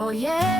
Oh yeah.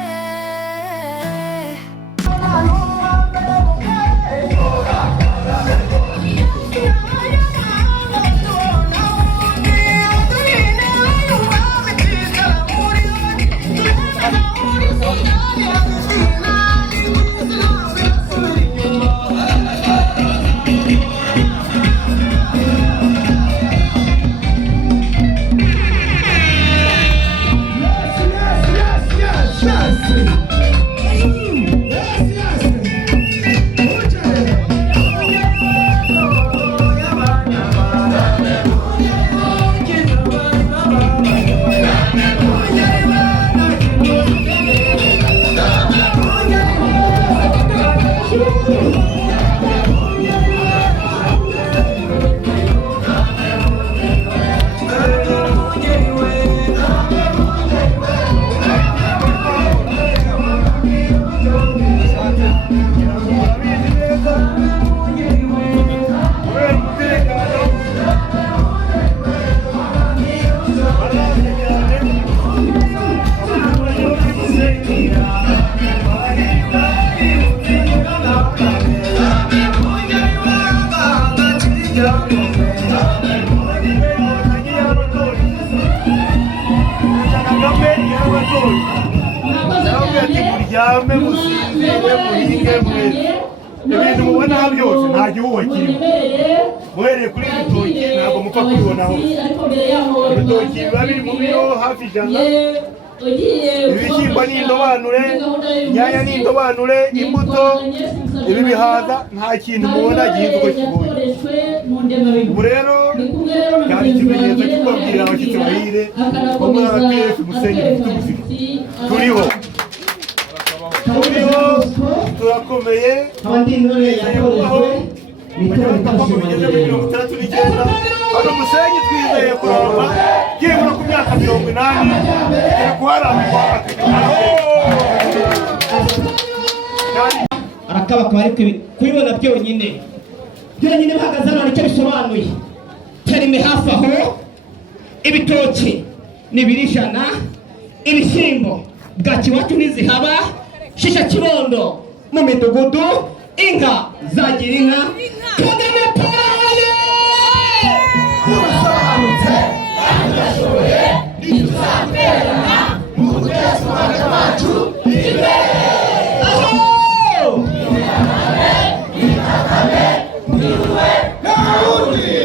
Muryame musinzire muhinge mwese ibintu mubona byose nta gihugu kirimo muhereye kuri ibitoki ntabwo mupfa kubibona hose ibitoki biba biri mu biro hafi ijana ibishyimbo n'indobanure inyanya n'indobanure imbuto ibi bihaza nta kintu mubona gihinduka kigoye ubu rero cyari ikimenyetso cyo kubabwira abashyitsi bahire bo muri RPF Musenyi dufite ubuzima turiho turakomeye hano Musenyi twizeye kuramba byibura ku myaka 80 kuharambwa arakabaka ariko kubibona byonyine bahagaze hano nicyo bisobanuye terime hafi aho ibitoki ni 100 ibishyimbo bwaki wacu nizihaba shisha kibondo mu midugudu inka zagira inka Kagame paraye urasobanutse agashoboye ntituzaterana mu guteza umwanya wacu imbere niwe nawundi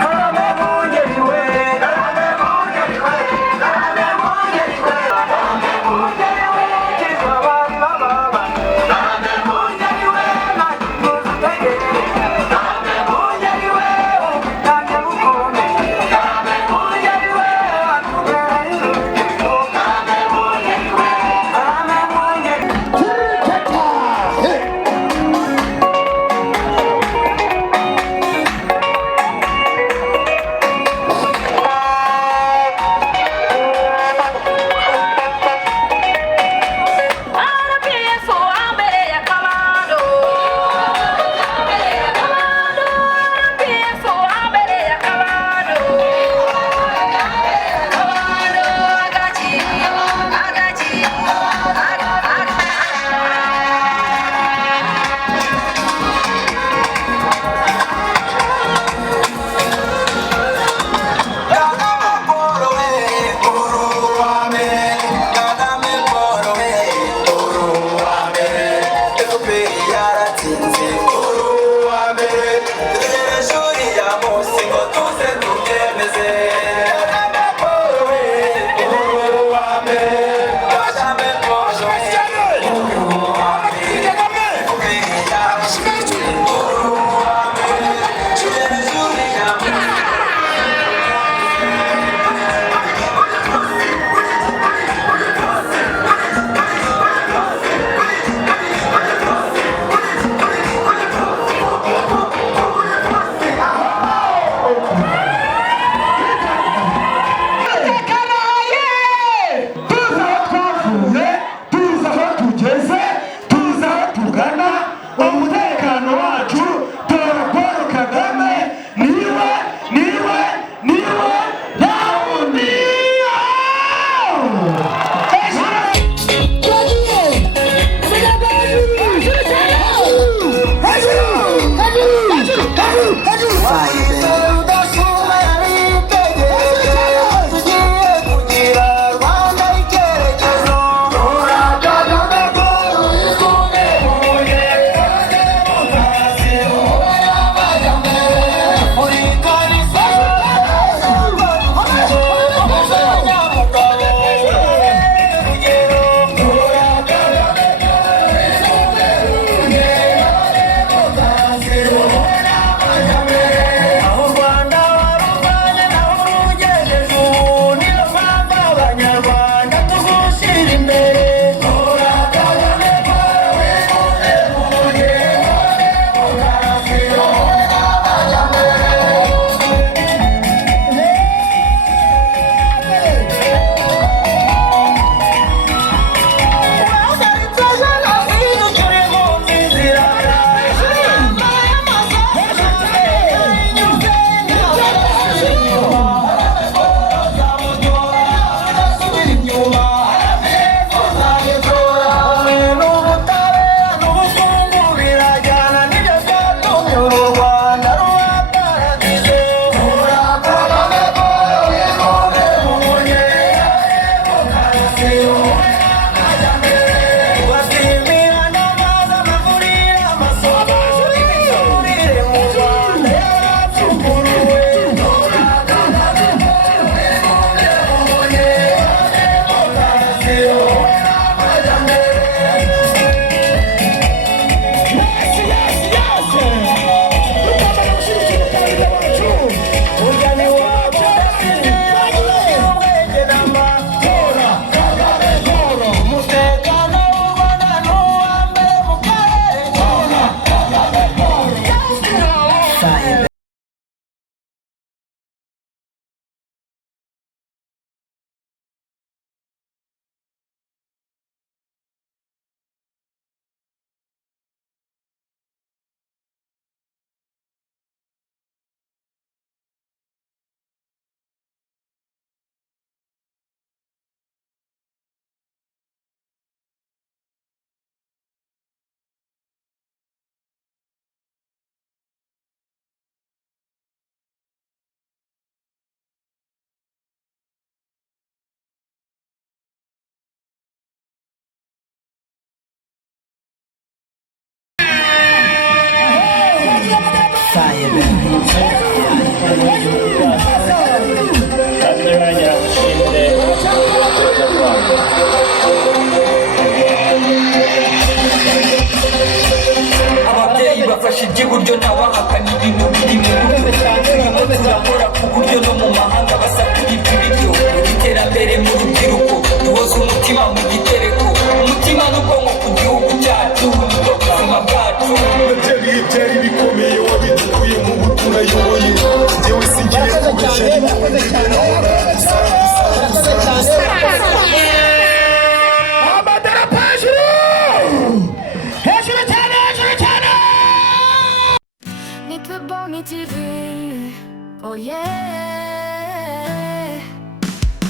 Kagame byoroshye iby'iburyo ntawahakana ibintu biri mu buryo turimo turakora ku buryo no mu mahanga basabira iby'ibiryo iterambere mu rubyiruko duhoza umutima mu gitereko umutima n'ubwonko ku gihugu cyacu nibwo buzima bwacu byari bikomeye wabidukuye mu buturayoboye